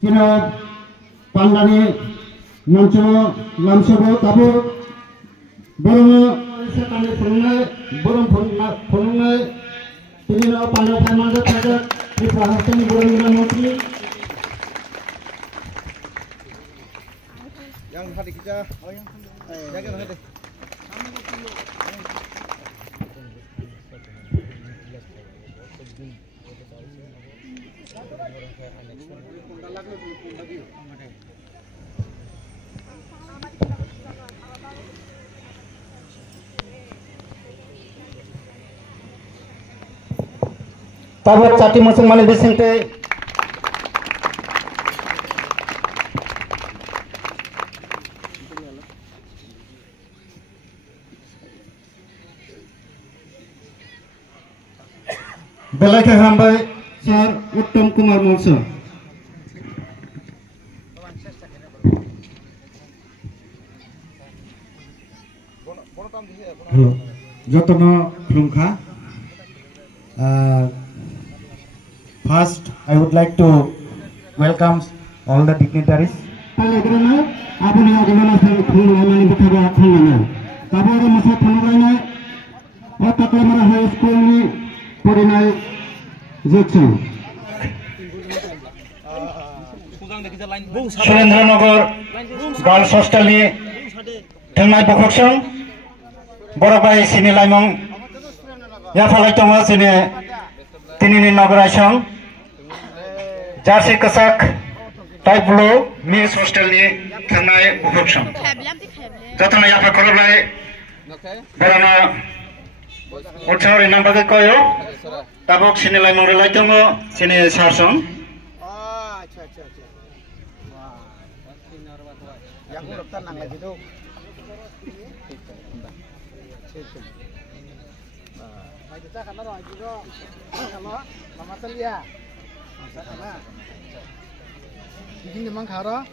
Cina Pandani Mancono Lamsobo Tabu Burma Sekali Punai Burung Punai Cina Pandai Pemanda Pada Diperhatikan Burung Menteri yang hari kita jaga hari Tablet cati masing mana bisingte Belai ke hambai Sir Uttam Kumar Monsa Jotono Plumkha First, I would like to welcome all the dignitaries. Surendranagar Girls Hostel ni Tengmai Bokoksong Borobai Sini Laimong Ya Falai Tonga Sini Tinini Nagarasong Jarsi Kasak Type Blue Miss Hostel ni Tengmai Bokoksong Jatana Ya Fakorobai Borana Utsari Nambaga Koyo Tabok Sini Laimong Relai Tongo Sini Sarsong yang urutan nang lagi tu. Kita kan orang juga kalau lama telia. Sana. Ini memang khara.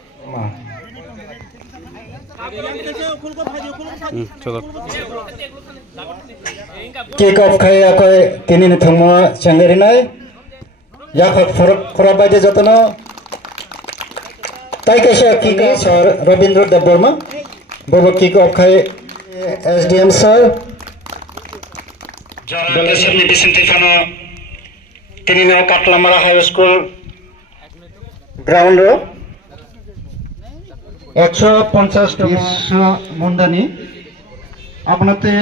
Kick off kaya koi tini ni thamo changeri nai. Ya khoraba je jotno. Tai kaisa kick sir Rabindra Deborma. Bobo kick off khai SDM sir. Jara kesini disintifano tini no Katlamara High School ground ro 150 Mundani আপনাতে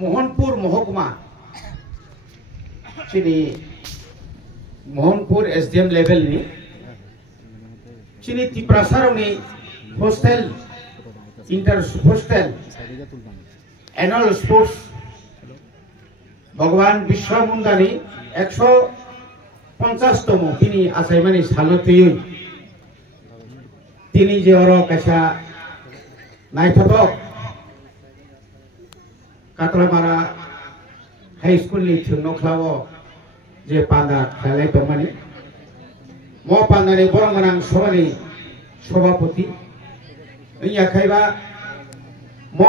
Mohanpur মহকুমা চিনি Mohanpur SDM level ni চিনি তিপ্রাসারনি hostel inter hostel annual sports ভগবান বিশ্বমুন্দানি 150তম তিনি আসাইমানি সালতই তিনি যে or কাছা নাইফতক Katlamara high school ni থুনখলাও যে পান্দা খেলাই তমানি ম পান্দানি বরংমানাং সভানি সভাপতি ইয়া খাইবা ম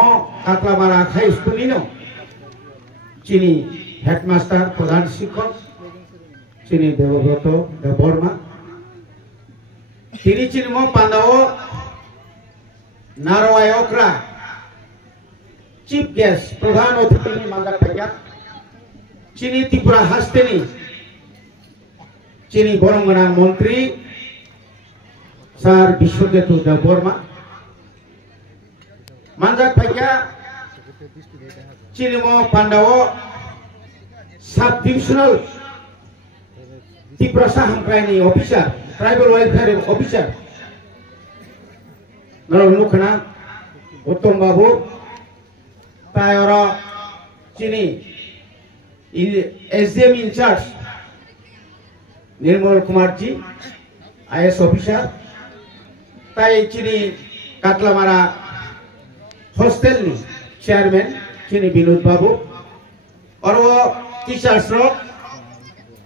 কাতলামারা হাই স্কুল নিনো চিনি হেডমাস্টার প্রধান শিক্ষক চিনি দেবব্রত দেববর্মা তিনি চিনি ম পান্দাও নারওয়ায়করা চিফ গেস্ট প্রধান অতিথি মানদা থাকা চিনি ত্রিপুরা হাসতেনি চিনি বরংমানা মন্ত্রী স্যার বিশ্বকেতু দেববর্মা মানদা থাকা চিনি ম পান্ডাও সাব ডিভিশনাল ত্রিপুরা সাহামক্রাইনি অফিসার ট্রাইবাল ওয়েলফেয়ার অফিসার নরমুখনা উত্তম বাবু তাইর চিনি SDM ইনচার্জ নির্মল কুমারজি IS অফিসার তাই চিনি কাতলামারা হস্টেল নি চেয়ারম্যান চিনি বিনোদ বাবু और टीचर्स रो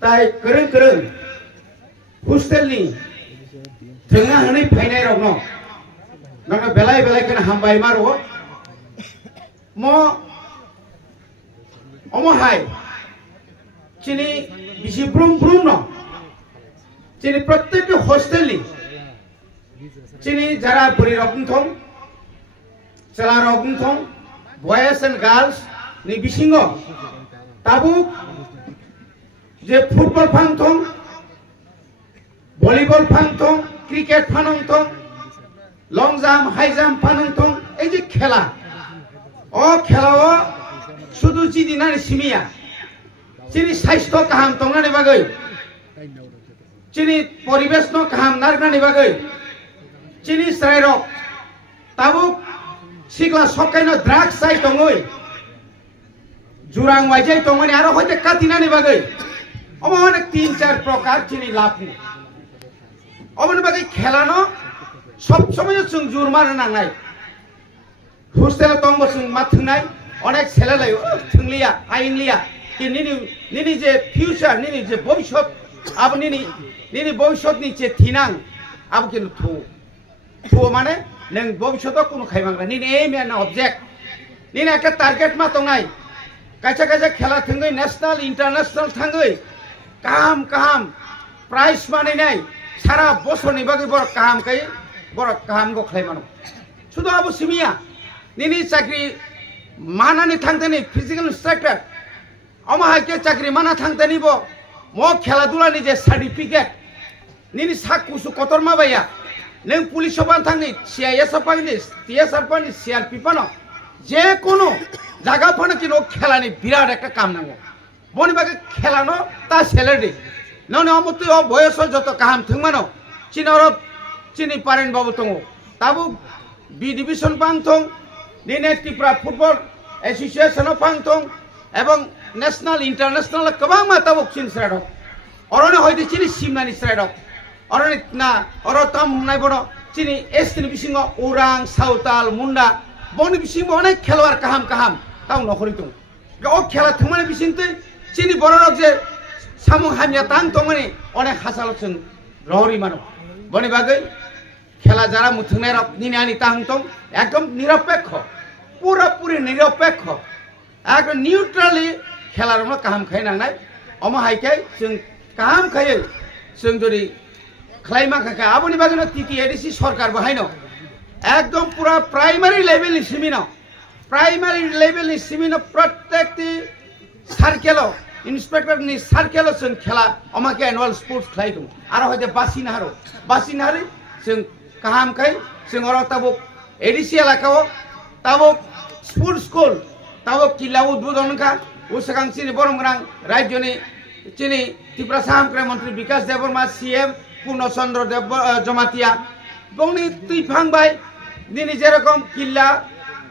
ताई करन करन हॉस्टल नि थंगा हनै फाइनाय रग न नंगा बेलाय बेलाय कन हामबाय मारो म अमो हाय चिनि बिसि ब्रुम ब्रुम न চিনি প্রত্যেকটি হোস্টেলনি চিনি যারা বড়ি রকম থং চেলা রকম থং boys and girls ni bisingo tabuk je football phang thong volleyball phang thong cricket phanong thong long jump high jump phanong thong ei je khela o khelao শুধু চিনি না সিমিয়া চিনি স্বাস্থ্য কাহাম তংনানি বাগৈ চিনি পরিবেশ ন কাহাম নারগানি বাগৈ চিনি স্রাইরক তাবুক সিগলা সকাইন ড্রাগস সাই তংই জুরাং ওয়াইজাই তংমানি আরো হইতে কাতিনানি বাগৈ অনেক 3-4 প্রকার চিনি লাভনি অমনি বাগৈ খেলানো সব সময় जों জুরমার নাংনাই হোস্টেল তংব जों মাথুনাই অনেক ছেলে লাই থংলিয়া আইনলিয়া কি নিনি যে ফিউচার নিনি যে ভবিষ্যৎ আব নিনি ভবিষ্যৎ নি যে থিনাং আব কিন্তু থু মানে নং ভবিষ্যৎ কোনো খাইমাংরা নিনি এম এন্ড অবজেক্ট নিনি একটা টার্গেট মা তংনাই কাইছা কাইছা খেলা থংগৈ ন্যাশনাল ইন্টারন্যাশনাল থাঙ্গৈ কাহাম প্রাইজ মানে নাই সারা বছরনি বাকি বড় কাহাম গো খাইমানো শুধু আবু সিমিয়া নিনি চাকরি মানানি থাকতেনি ফিজিক্যাল ইনস্ট্রাক্টর অমাহাইকে চাকরি মানা থাকতেনি ব ম খেলাধুলানি যে সার্টিফিকেট নিনি সাক কুসু কতর মাবাইয়া নং পুলিশ সভান থাকনি সিআইএস পাইনি টিএসআর পাইনি সিআরপি পানো যে কোনো জায়গা ফানো কিনো খেলানি বিরাট একটা কাম নাঙ্গো বনি বাকে খেলানো তা স্যালারি ননে অমতি অ বয়স যত কাহাম থংমানো চিনি পারেন বাবু তঙ্গো তাবু বি ডিভিশন পাংথং নিনে ত্রিপুরা ফুটবল एसोसिएशन फांगथं एवं नेशनल इंटरनेशनल गोबां माताबो चिन स्राइडक अरने हयदि चिनि सिमनानि स्राइडक अरने ना अरताम नाय बड़ चिनि एसनि बिसिङाव उरां सावताल मुंडा बनि बिसिङाव अनेक खेलवार काहाम ताव नखरि दं ओ खेला थंमाने बिसिंते चिनि बररक जे सामुं हामिया तां तंमाने अनेक हासाल जों रहरि मानो बनि बागै खेला जारा मुथुंनाय रक निनि आनि तां तं एकदम निरपेक्ष পুরোপুরি নিরপেক্ষ একদম নিউট্রালি খেলার কাহাম খাই নাंनाय অমাহাইকাই जों কাহাম খাই जों যদি খাইমা খাকা আবনি বাগনো টিটিএডিসি সরকার বাহাইনো একদম পুরা প্রাইমারি লেভেলনি সিমিনো প্রত্যেকটি সার্কেল ইন্সপেক্টরনি সার্কেল जों খেলা অমাকে অ্যানুয়াল স্পোর্টস খাই দं আর হয়তো বাসিনাহারি जों কাহাম খাই जों অরতাবো এডিসি এলাকাও তাবো स्पोर्ट्स स्कूल ताबो किला उद्बोधन का उसकां चिनि बरमग्रां राज्यनि चिनि त्रिपुरा साहामक्राय मंत्री विकास देबबर्मा सीएम पूर्णचंद्र देव जमातिया बंनि तुइफांबाय दिनै जेरकम किला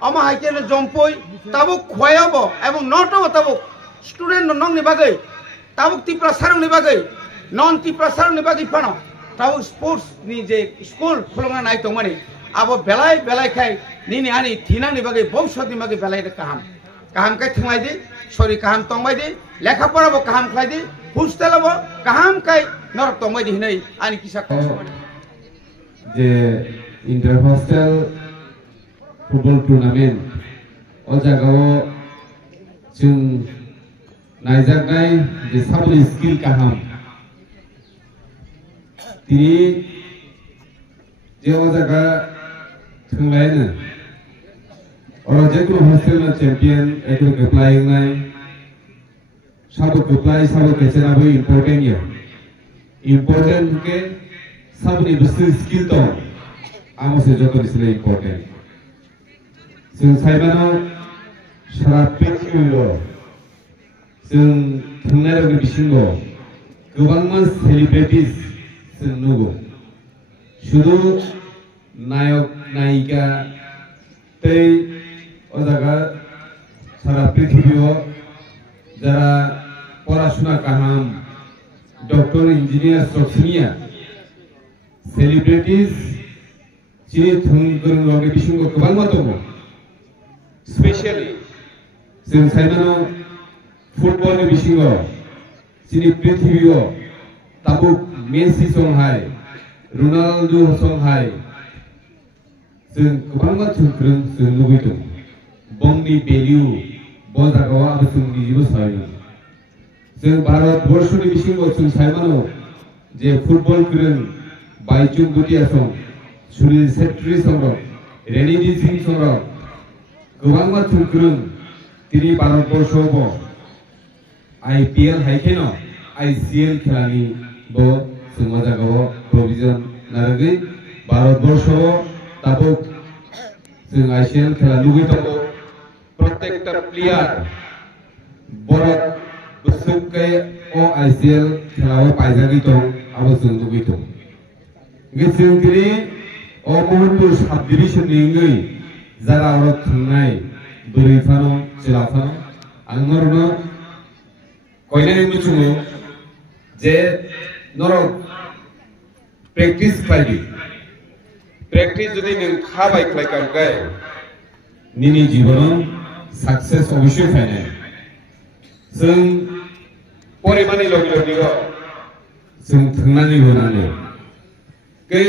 अमाहाइकेनो जम्पय ताबो खयाबो एवं नटो ताबो स्टूडेंट नंनि बागै ताबो त्रिपुरा सारंनि बागै नन त्रिपुरा सारंनि बागै फानो ताबो स्पोर्ट्स नि जे स्कूल खुलंना नाय दंमानि आबो बेलाय खाय निनि आनि थिनांनि बागै भविष्यतनि बागै बेलाय काहाम खाय थंलायदि सरि काहाम तंबायदि लेखा पढ़ाबो काहाम खायदि हस्टेलाबो काहाम खाय नरक तंबायदि हिनै आनि किसा जे इंटर हस्टेल फुटबल टूर्नामेंट ओ जागाव जों नायजानाय जे साबनि स्किल काहाम तिनि जे ओ जागा थंलायनो और जेकुनु हस्टेल में चैंपियन एक गप्लायनाय साबो गप्लाय साबो केसेनाबो इम्पोर्टेंट के साबनि बिसि स्किल तो आमसे जतो दिसले इम्पोर्टेंट जों साइबानो सारा पृथ्वीयाव जों थंनाय रगनि बिसिङाव गोबां मान सेलिब्रिटिज जों नुगौ शुधु नायक नायिका तै ओजागा सारा पृथ्वीयाव जरा पढ़ाशुना काहाम डॉक्टर इंजीनियर सबसिनिया सेलिब्रिटिज चिनि थंगोरों रगनि बिसिङाव गोबां मा दङ स्पेशली जों साइमानो फुटबलनि बिसिङाव चिनि पृथ्वीयाव ताबुक मेसि संहाय रोनाल्डो संहाय जों गोबां बाथ्राफोर जों लुबैदों बंनि भेल्यु बजागाव आरो जों निजेबो सायनो जों भारत बर्षनि बिसिङाव जों सायमानो जे फुटबल गोरों बाइचुं बुटिया सं सुनील सेट्री संग रेनिडी सिंह संग गोबां माथुर गोरों तिनि भारतबर्षआव IPL हाइकेनो ICL खेलानि बो जों जागाव प्रोविजन नारगै भारतबर्षआव दाबो जों ICL खेला लुगैदों प्रत्येकटा प्लेयार बरक बोसोरकै ICL खेलाव पाइजागै दं आबो जों लुगैदों जों दिनै महनपुर साब डिभिजननि जायगायाव थांनाय बोरैफानो जिलाफानो आंनो कयनाय मिथिगौ जे नरक प्रेक्टिस खालामो प्रेक्टिस जुदि नों खाबाय खालामगाय निनि जीवनाव सक्सेस अवश्य फैनाय जों परिमानि लगिल जों थांनानै होनांगौ गै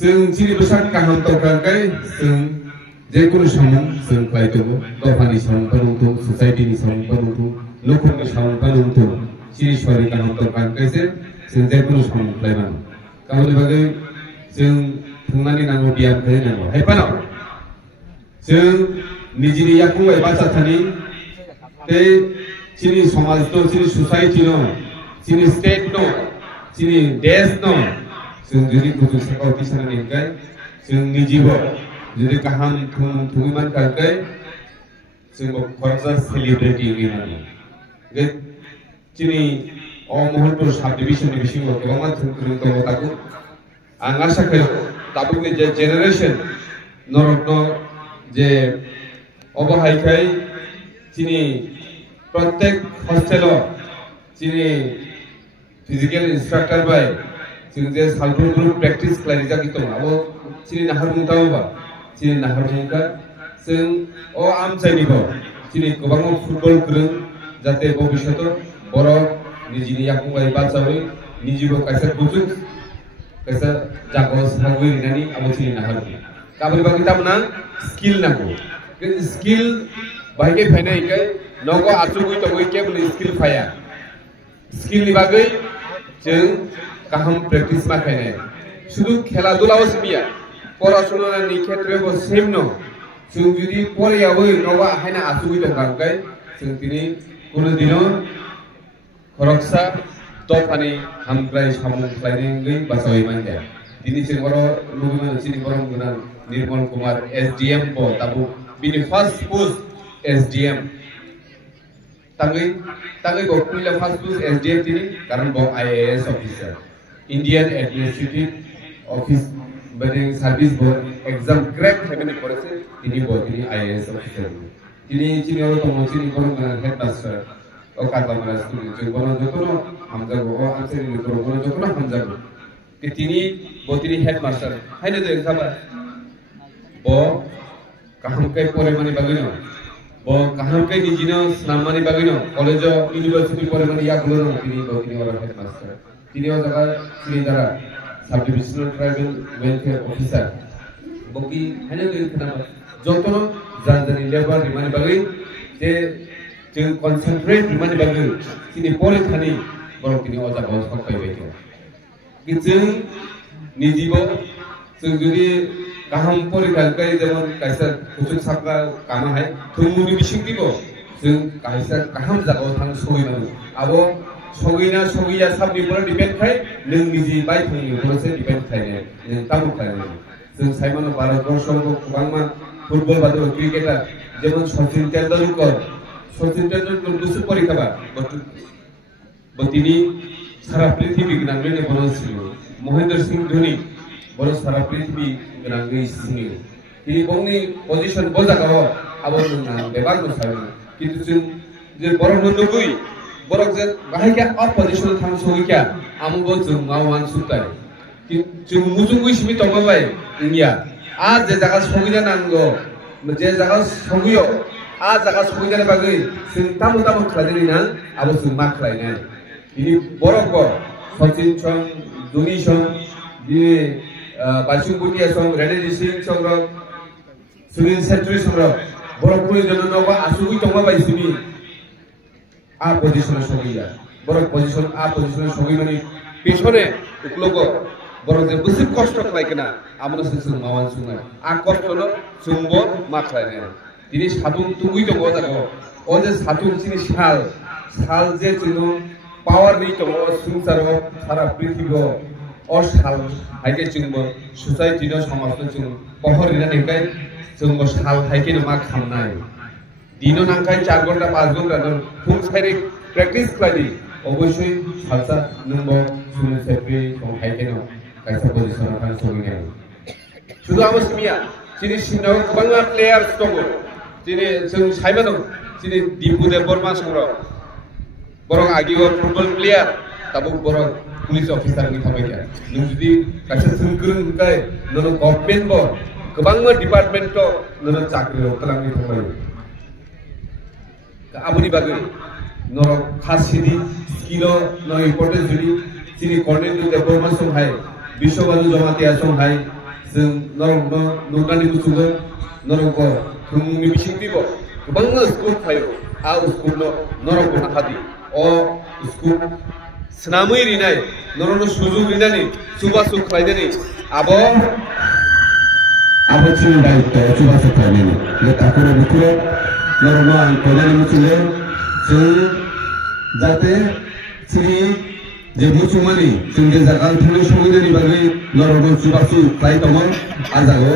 जों जिनि बेसाद गाहाम दरखारखाय जों जेकुनु सामोन जों खालामदों दफानि सामोनफोर दं ससाइटिनि सामोनफोर दं नखरनि सामोनफोर दं सिरिसवारि गाहाम दरखारखायसो जों जेकुनु सामोन खालामनांगौ गावनि बागै जों थांनानै नांगौ बियान खालामनांगौ हायफानाव जों निजिनि याकुंबाय बाचा थानि ते सिनि समाज दं सिनि ससाइटि दं सिनि स्टेट दं सिनि देश दं जों जुदि गोजौ थाखोआव थिसननानै होगाय जों निजिबो जुदि गाहाम थुंगिमान खालामगाय जों खरजा सेलिब्रिटि होनांगौ दिनै महनपुर साब डिभिजननि बिथिङाव गोबां मानसिफोर दङ दाबो आं आसा खालामो दाबोनि जे जेनेरेशन नरकनो जे अबहायखाय दिनै प्रत्येक हस्टेलाव दिनै फिजिकल इंस्ट्राक्टर बाय जों जे सालफ्रोमबो प्रेक्टिस खालामनाय जागोन दं आबो दिनै नाहारमुंथावबा दिनै नाहारमुंखा जों आमचाइनिबो दिनै गोबां फुटबल गोरों जाहाथे भबिष्यतआव बर' निजिनि याकुंबाय बाचावै निजिबो कायसा गुजुं कायसा जागाव सागै रिनानि आबो दिनै नाहारमुं गाबोन बागै तामना स्किल नांगौ स्किल बाहायके फायनायखाय नगो आचुगै दङै केबल स्किल फाया स्किलनि बागै जों गाहाम प्रेक्टिस माखायनाय शुद्ध खेला दुलाव सिबिया पराशुनानि क्षेत्रआव सेम न जों जुदि परायावै नवा हायना आचुगै दंगांगाय जों दिनै कुनु दिनो खरकसा दफानि हामग्राय सामुं खालायनाय बासावै मानगया दिनै जों बर' लुगैमान सिनि बर' गोनां निर्मल कुमार SDM बो दाबो बिनि फार्स्ट पोस्ट SDM तांगै बो पहिला फार्स्ट पोस्ट SDM दिनै कारण बो IAS officer Indian administrative office बने सर्विस बो एग्जाम क्रैक हेबेनि परेसे दिनै बो दिनै IAS ऑफिसर दिनै चिनियाव दङ चिनि बर' गोनां हेडमास्टार कालामारा स्टुडेन्ट जों बर' जतनो हामजागौ आनसारनि बर' जतनो हामजागौ तिनी बो तिनी हेडमास्टार हायनो जों खाबा बो काहामकै परिमानि बागैनो बो काहामकै निजिनो स्नाममानि बागैनो कलेज इउनिभार्सिटी परिमानि यागुलो तिनी बो तिनी वाला हेडमास्टार तिनी जगह तिनी Dara sub divisional tribal welfare officer बकी हायनो जों खाबा जतनो जानजानि लेबर रिमानि बागै जे जों कनसेंट्रेट रिमानि बागै तिनी परिखानि बर' तिनी अजागाव सखायबाय कि जों निजिबो जों जुदि गाहाम परिखाय जेमन कायसा कुसुं साबगा कामा हाय थुमुनि बिसिंतिबो जों कायसा गाहाम जागाव थां सगैनांगौ आबो सगैना सगैया साबनि पर डिपेंड खाय नों निजि बाय थांनि परसे डिपेंड खायने नों तामु खायने जों साइमन भारतबर्षआव गोबां फुटबल बादो क्रिकेटार जेमन सचिन तेंदुलकर बुसु परिखाबा बतिनि सारा पृथ्वी गनांगैनो बर' सिङो महेंद्र सिंह धोनी बर' सारा पृथ्वी गनांगै सिङो तिनि बंनि पोजिशन बजागाव आबो नोंना बेबार मोसायो किन्तु जों जे बर' नगै बर' जे बाहायके अपोजिशन थां सगैका आमबो जों मावान सुताय कि जों मुजुंगै सिमि दंबाय इंडिया आ जे जागा सगैना नांगौ जे जागा सगैयो आ जागा सगैनाय बागै जों तामु खालायनाय ना आबो जों मा खालायनाय ini borok ko Sachin Chong, Dhoni Chong, ini Bachung Bhutia Chong, Randy Singh Chong, Sunil Setri Chong, borok ko jono noba asugui tongba bai simi a position sogiya borok position a position sogi mani পেছনে উকলোগো বড় যে বেশি কষ্ট খাইকে না আমরা जों मावान सुनाय आ कष्टनो जोंबो मा खालायनाय दिनै सादुं तुगुइ दङ जागो ओ जे सादुं सिनि साल जे जों पावार नि दङ संसाराव सारा पृथ्वीआव ओ साल हायके जोंबो सोसाइटि न समाजनो जों पहरिना नेकाय जोंबो साल हायके मा खामनाय दिनो नांखाय 4 घन्टा 5 घन्टा फुं साइरे प्रेक्टिस खालायनि अबশ্যই सालसा नंबो सुनु सेक्रेटारि सं हायके न kaisa position akan sogine sudah amos kimia sini sino goबां players dong sini जों साइबा दं sini Dipude Borma songro borong agiwa football player tabu borong police officer ni thamai ya nung judi kaisa जों गोरों kai nono government bo goबां department to nono chakri talang ni thamai abuni bagai noro khasidi skill no important judi sini Cornelius Borma song hai বিশ্ববাদী Jamatia সংহাই जों नरम नंगानि बुसुगो नरमको थुंनि बिसिंदिब गोबां school थायो आ school नरमको नाखादि अ school स्नामै रिनाय नरनो सुजु रिनानि सुबासु खायदेनि आबो चिन दायित्व सुबासु खायदेनि ले ताकरो बुकुरे नरनो आं कोनानि मुसुले जों जाते सिरि जे मुसुमानि जों जे जागाल थुनो सगिदेनि बागै नरनो सुबासु खाय दङ आजागो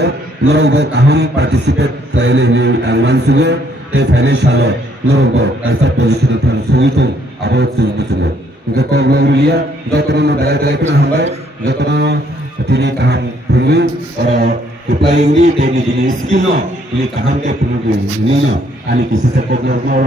नरंबो काहम पार्टिसिपेट खायलेनि आं मानसुगो ए फाइनान्शियल नरंबो कालसा पोजिशन थां सगितो आबो जों मुसुगो इनका कॉग्लोरिया जतनो बेले को हमबाय जतनो तिनि काहम फुंगै और उप्लायनि तेनि जिनि स्किल नो तिनि काहम के फुंगै निनो आनि किसी से कॉग्लोर